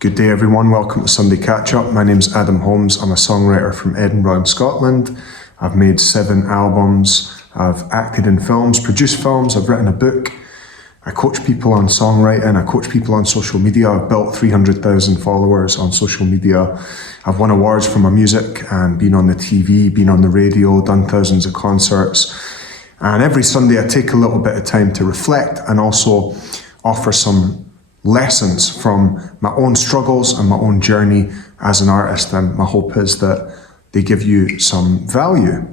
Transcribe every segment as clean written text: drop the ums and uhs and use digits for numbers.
Good day everyone, welcome to Sunday Catch Up. My name's Adam Holmes, I'm a songwriter from Edinburgh in Scotland. I've made 7 albums, I've acted in films, produced films, I've written a book. I coach people on songwriting, I coach people on social media. I've built 300,000 followers on social media. I've won awards for my music and been on the TV, been on the radio, done thousands of concerts. And every Sunday I take a little bit of time to reflect and also offer some lessons from my own struggles and my own journey as an artist, and my hope is that they give you some value.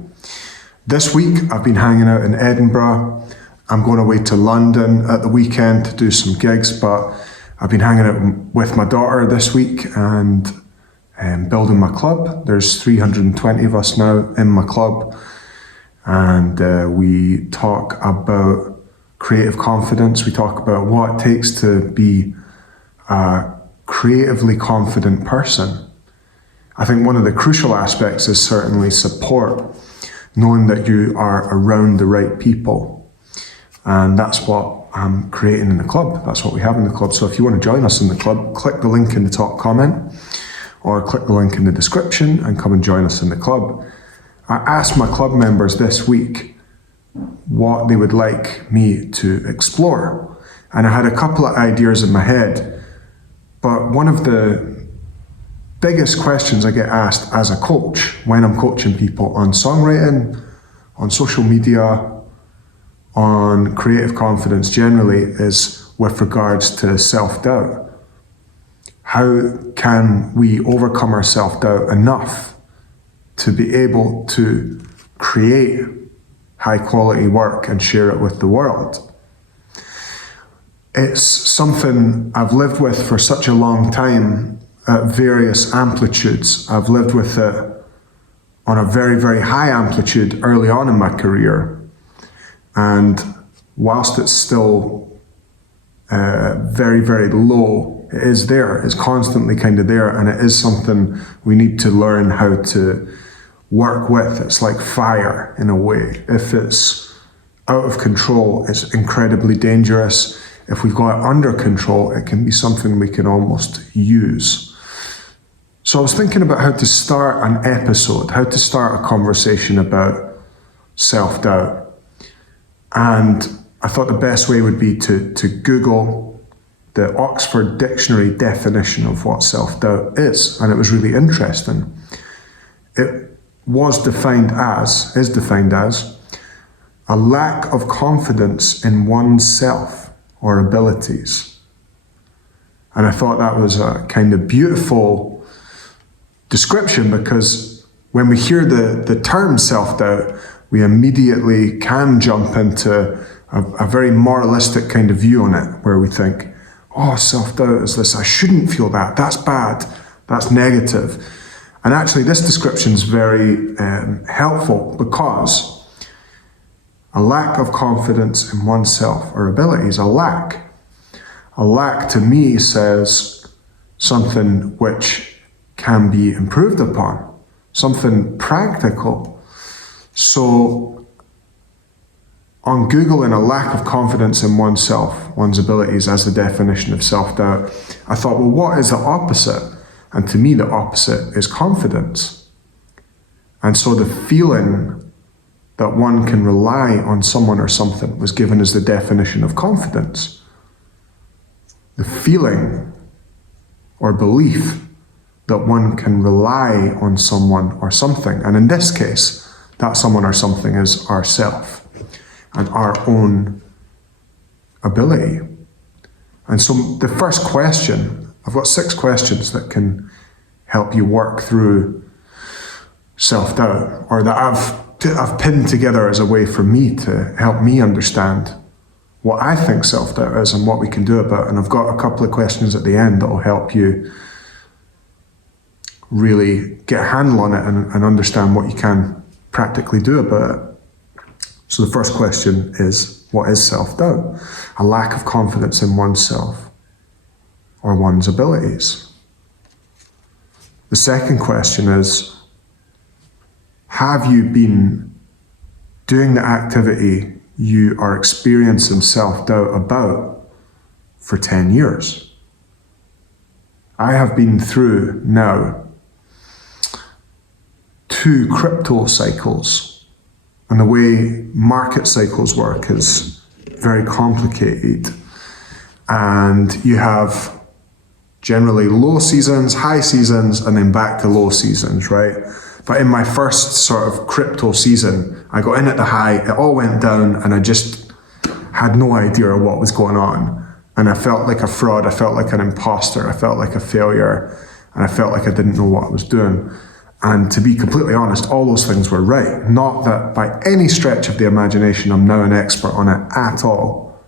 This week I've been hanging out in Edinburgh. I'm going away to London at the weekend to do some gigs, but I've been hanging out with my daughter this week and building my club. There's 320 of us now in my club, and we talk about creative confidence. We talk about what it takes to be a creatively confident person. I think one of the crucial aspects is certainly support, knowing that you are around the right people. And that's what I'm creating in the club. That's what we have in the club. So if you want to join us in the club, click the link in the top comment or click the link in the description and come and join us in the club. I asked my club members this week what they would like me to explore. And I had a couple of ideas in my head, but one of the biggest questions I get asked as a coach when I'm coaching people on songwriting, on social media, on creative confidence generally, is with regards to self-doubt. How can we overcome our self-doubt enough to be able to create high quality work and share it with the world? It's something I've lived with for such a long time at various amplitudes. I've lived with it on a very, very high amplitude early on in my career. And whilst it's still very, very low, it is there. It's constantly kind of there, and it is something we need to learn how to work with. It's like fire in a way. If it's out of control, it's incredibly dangerous. If we've got it under control, it can be something we can almost use. So I was thinking about how to start an episode, how to start a conversation about self-doubt. And I thought the best way would be to Google the Oxford Dictionary definition of what self-doubt is. And it was really interesting. It is defined as a lack of confidence in oneself or abilities. And I thought that was a kind of beautiful description, because when we hear the term self-doubt, we immediately can jump into a very moralistic kind of view on it, where we think, oh, self-doubt is this, I shouldn't feel that, that's bad, that's negative. And actually this description is very helpful, because a lack of confidence in oneself or abilities, a lack to me says something which can be improved upon, something practical. So on Googling a lack of confidence in oneself, one's abilities as the definition of self-doubt, I thought, well, what is the opposite? And to me, the opposite is confidence. And so the feeling that one can rely on someone or something was given as the definition of confidence. The feeling or belief that one can rely on someone or something. And in this case, that someone or something is ourself and our own ability. And so the first question, I've got 6 questions that can help you work through self-doubt, or that I've pinned together as a way for me to help me understand what I think self-doubt is and what we can do about it. And I've got a couple of questions at the end that will help you really get a handle on it and understand what you can practically do about it. So the first question is, what is self-doubt? A lack of confidence in oneself or one's abilities. The second question is, have you been doing the activity you are experiencing self-doubt about for 10 years? I have been through now 2 crypto cycles, and the way market cycles work is very complicated. And you have generally low seasons, high seasons, and then back to low seasons, right? But in my first sort of crypto season, I got in at the high, it all went down, and I just had no idea what was going on. And I felt like a fraud, I felt like an imposter, I felt like a failure, and I felt like I didn't know what I was doing. And to be completely honest, all those things were right. Not that by any stretch of the imagination I'm now an expert on it at all.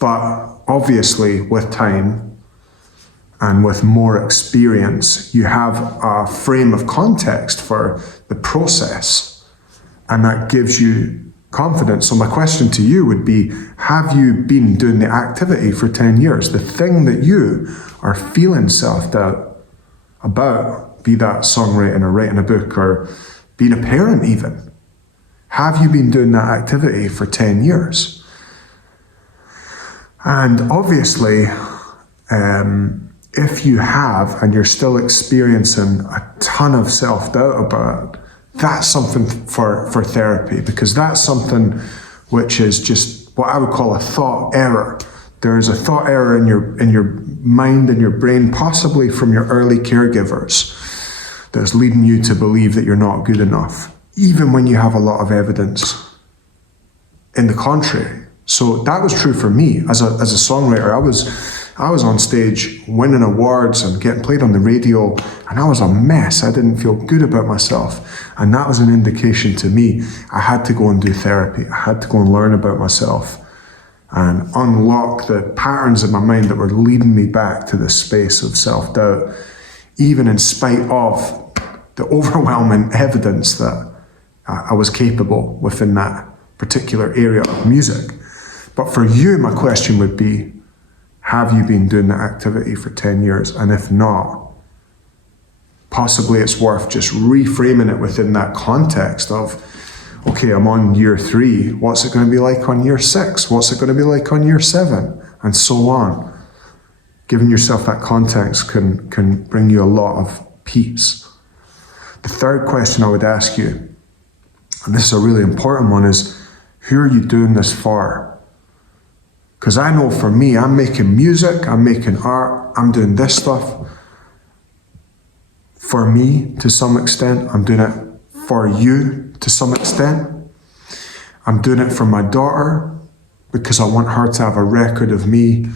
But obviously with time and with more experience, you have a frame of context for the process, and that gives you confidence. So my question to you would be, have you been doing the activity for 10 years? The thing that you are feeling self-doubt about, be that songwriting or writing a book or being a parent even. Have you been doing that activity for 10 years? And obviously, if you have and you're still experiencing a ton of self-doubt about it, that's something for therapy, because that's something which is just what I would call a thought error. There is a thought error in your mind and your brain, possibly from your early caregivers, that's leading you to believe that you're not good enough, even when you have a lot of evidence in the contrary. So that was true for me as a songwriter. I was on stage winning awards and getting played on the radio, and I was a mess. I didn't feel good about myself. And that was an indication to me I had to go and do therapy. I had to go and learn about myself and unlock the patterns in my mind that were leading me back to this space of self-doubt, even in spite of the overwhelming evidence that I was capable within that particular area of music. But for you, my question would be, have you been doing that activity for 10 years? And if not, possibly it's worth just reframing it within that context of, okay, I'm on year 3. What's it going to be like on year 6? What's it going to be like on year 7? And so on. Giving yourself that context can bring you a lot of peace. The third question I would ask you, and this is a really important one, is who are you doing this for? Because I know for me, I'm making music, I'm making art, I'm doing this stuff for me to some extent. I'm doing it for you to some extent. I'm doing it for my daughter because I want her to have a record of me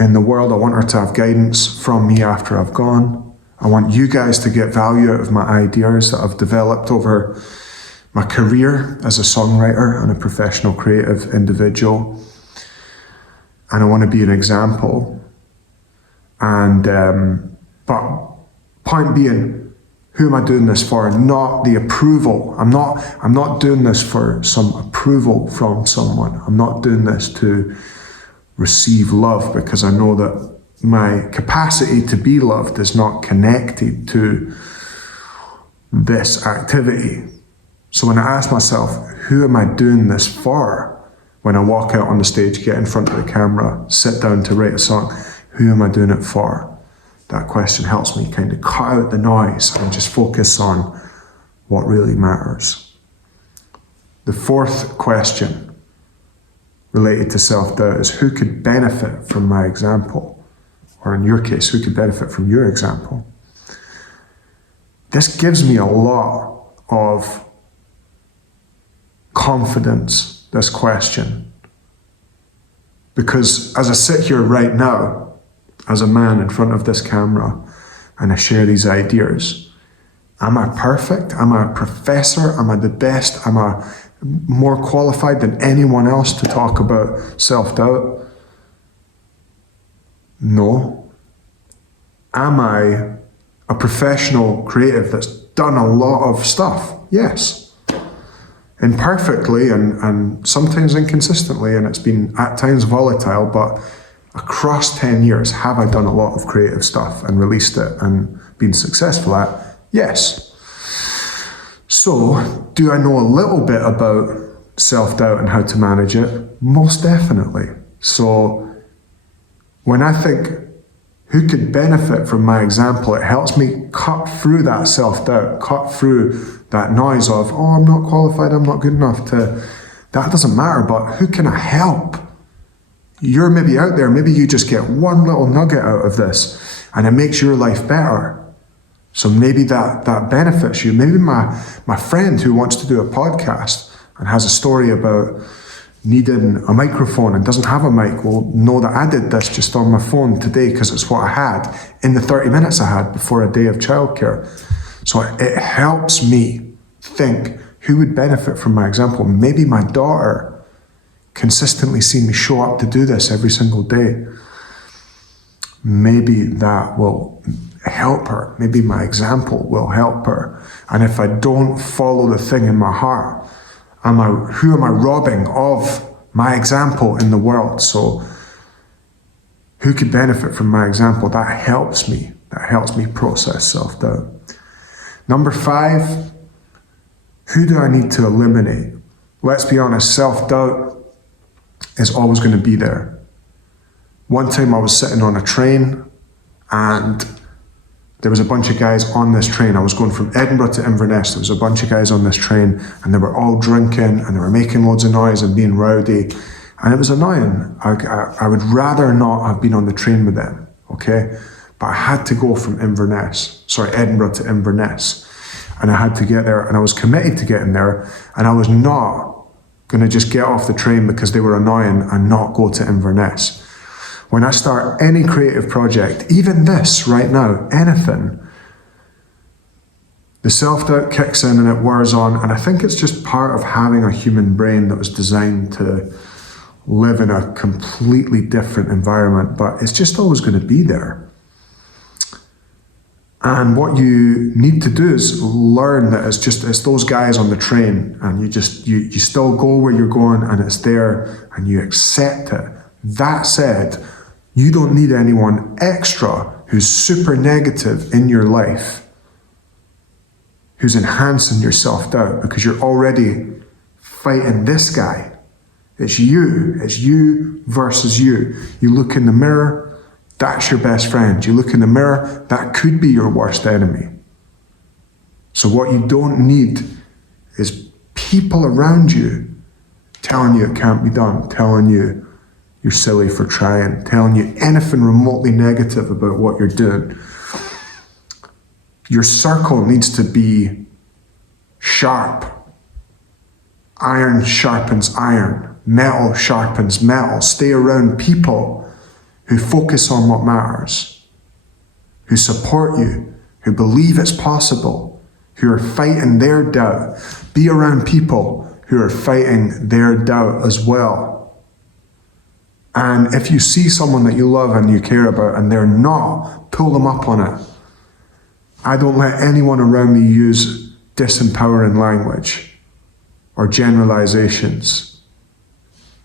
in the world. I want her to have guidance from me after I've gone. I want you guys to get value out of my ideas that I've developed over my career as a songwriter and a professional creative individual. And I want to be an example. And but point being, who am I doing this for? Not the approval. I'm not doing this for some approval from someone. I'm not doing this to receive love, because I know that my capacity to be loved is not connected to this activity. So when I ask myself, who am I doing this for? When I walk out on the stage, get in front of the camera, sit down to write a song, who am I doing it for? That question helps me kind of cut out the noise and just focus on what really matters. The fourth question related to self-doubt is, who could benefit from my example? Or in your case, who could benefit from your example? This gives me a lot of confidence, this question, because as I sit here right now as a man in front of this camera and I share these ideas, am I perfect? Am I a professor? Am I the best? Am I more qualified than anyone else to talk about self-doubt? No. Am I a professional creative that's done a lot of stuff? Yes. Imperfectly and sometimes inconsistently, and it's been at times volatile, but across 10 years, have I done a lot of creative stuff and released it and been successful at? Yes. So, do I know a little bit about self-doubt and how to manage it? Most definitely. So, when I think Who could benefit from my example? It helps me cut through that self-doubt, cut through that noise of, oh, I'm not qualified, I'm not good enough, to that doesn't matter, but who can I help? You're maybe out there, maybe you just get one little nugget out of this and it makes your life better. So maybe that benefits you. Maybe my friend who wants to do a podcast and has a story about needing a microphone and doesn't have a mic will know that I did this just on my phone today because it's what I had in the 30 minutes I had before a day of childcare. So it helps me think who would benefit from my example. Maybe my daughter consistently see me show up to do this every single day. Maybe that will help her. Maybe my example will help her. And if I don't follow the thing in my heart, who am I robbing of my example in the world? So who could benefit from my example? That helps me. That helps me process self-doubt. Number 5, who do I need to eliminate? Let's be honest, self-doubt is always going to be there. One time I was sitting on a train and there was a bunch of guys on this train. I was going from Edinburgh to Inverness. There was a bunch of guys on this train and they were all drinking and they were making loads of noise and being rowdy. And it was annoying. I would rather not have been on the train with them, okay? But I had to go from Edinburgh to Inverness. And I had to get there and I was committed to getting there. And I was not going to just get off the train because they were annoying and not go to Inverness. When I start any creative project, even this right now, anything, the self-doubt kicks in and it wears on. And I think it's just part of having a human brain that was designed to live in a completely different environment, but it's just always going to be there. And what you need to do is learn that it's those guys on the train and you still go where you're going and it's there and you accept it. That said, you don't need anyone extra who's super negative in your life, who's enhancing your self-doubt because you're already fighting this guy. It's you versus you. You look in the mirror, that's your best friend. You look in the mirror, that could be your worst enemy. So what you don't need is people around you telling you it can't be done, telling you you're silly for trying, telling you anything remotely negative about what you're doing. Your circle needs to be sharp. Iron sharpens iron. Metal sharpens metal. Stay around people who focus on what matters, who support you, who believe it's possible, who are fighting their doubt. Be around people who are fighting their doubt as well. And if you see someone that you love and you care about and they're not, pull them up on it. I don't let anyone around me use disempowering language or generalizations.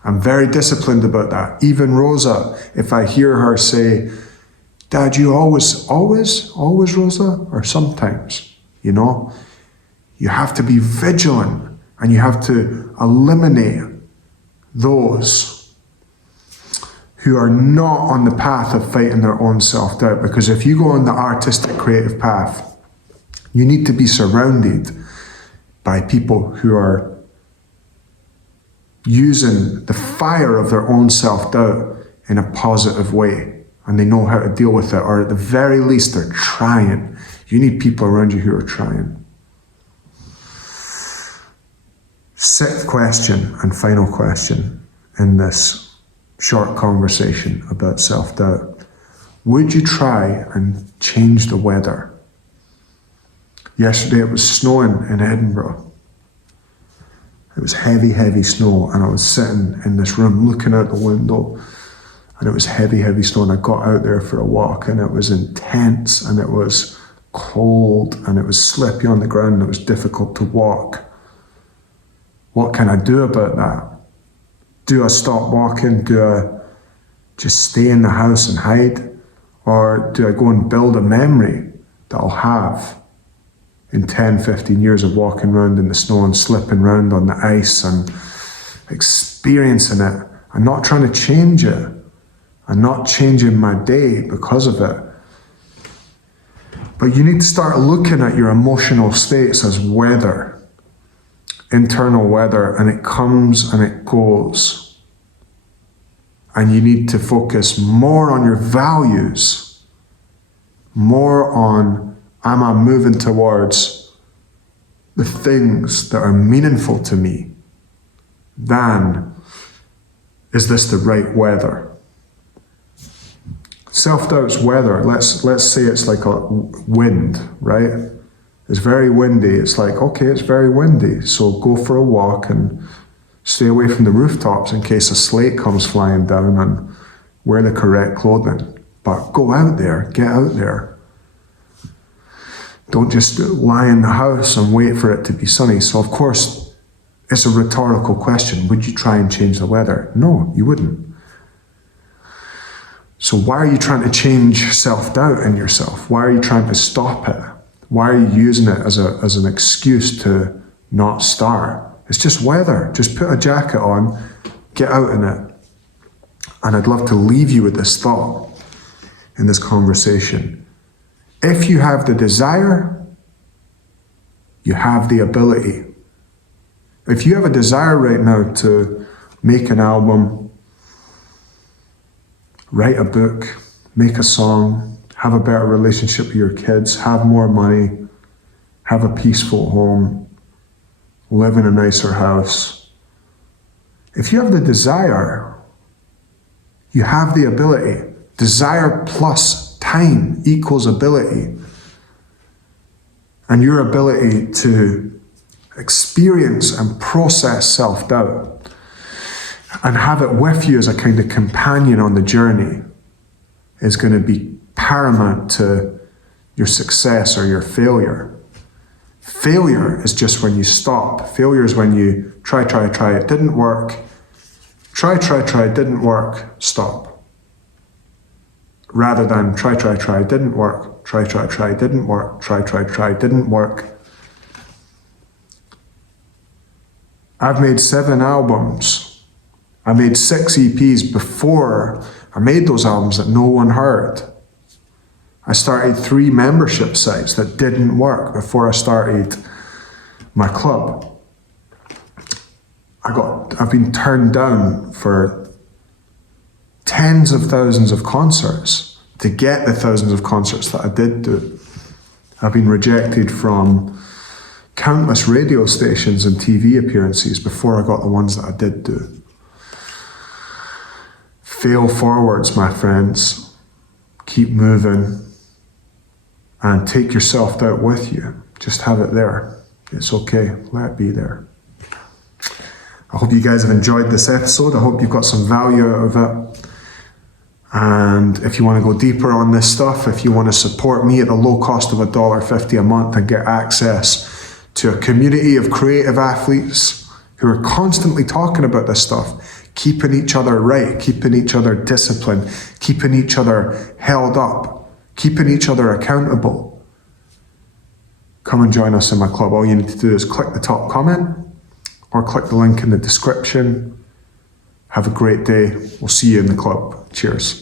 I'm very disciplined about that. Even Rosa, if I hear her say, Dad, you always, Rosa? Or sometimes, you know? You have to be vigilant and you have to eliminate those who are not on the path of fighting their own self-doubt. Because if you go on the artistic creative path, you need to be surrounded by people who are using the fire of their own self-doubt in a positive way. And they know how to deal with it, or at the very least, they're trying. You need people around you who are trying. 6th question and final question in this short conversation about self-doubt. Would you try and change the weather? Yesterday it was snowing in Edinburgh. It was heavy, heavy snow, and I was sitting in this room looking out the window, and it was heavy, heavy snow, and I got out there for a walk, and it was intense, and it was cold, and it was slippy on the ground, and it was difficult to walk. What can I do about that? Do I stop walking? Do I just stay in the house and hide? Or do I go and build a memory that I'll have in 10, 15 years of walking around in the snow and slipping around on the ice and experiencing it and not trying to change it and not changing my day because of it. But you need to start looking at your emotional states as weather, internal weather, and it comes and it goes. And you need to focus more on your values, more on, am I moving towards the things that are meaningful to me, than, is this the right weather? Self-doubt's weather, let's say it's like a wind, right? It's very windy. It's like, okay, it's very windy, so go for a walk and stay away from the rooftops in case a slate comes flying down, and wear the correct clothing. But go out there, get out there. Don't just lie in the house and wait for it to be sunny. So of course, it's a rhetorical question. Would you try and change the weather? No, you wouldn't. So why are you trying to change self-doubt in yourself? Why are you trying to stop it? Why are you using it as an excuse to not start? It's just weather. Just put a jacket on, get out in it. And I'd love to leave you with this thought in this conversation. If you have the desire, you have the ability. If you have a desire right now to make an album, write a book, make a song, have a better relationship with your kids, have more money, have a peaceful home, live in a nicer house. If you have the desire, you have the ability. Desire plus time equals ability. And your ability to experience and process self-doubt and have it with you as a kind of companion on the journey is going to be paramount to your success or your failure. Failure is just when you stop. Failure is when you try, it didn't work. Try, it didn't work, stop. Rather than try, it didn't work. Try, it didn't work. Try, it didn't work. I've made 7 albums. I made 6 EPs before I made those albums that no one heard. I started 3 membership sites that didn't work before I started my club. I've been turned down for tens of thousands of concerts to get the thousands of concerts that I did do. I've been rejected from countless radio stations and TV appearances before I got the ones that I did do. Fail forwards, my friends. Keep moving and take your self-doubt with you. Just have it there. It's okay. Let it be there. I hope you guys have enjoyed this episode. I hope you've got some value out of it. And if you want to go deeper on this stuff, if you want to support me at the low cost of $1.50 a month and get access to a community of creative athletes who are constantly talking about this stuff, keeping each other right, keeping each other disciplined, keeping each other held up, keeping each other accountable, come and join us in my club. All you need to do is click the top comment or click the link in the description. Have a great day. We'll see you in the club. Cheers.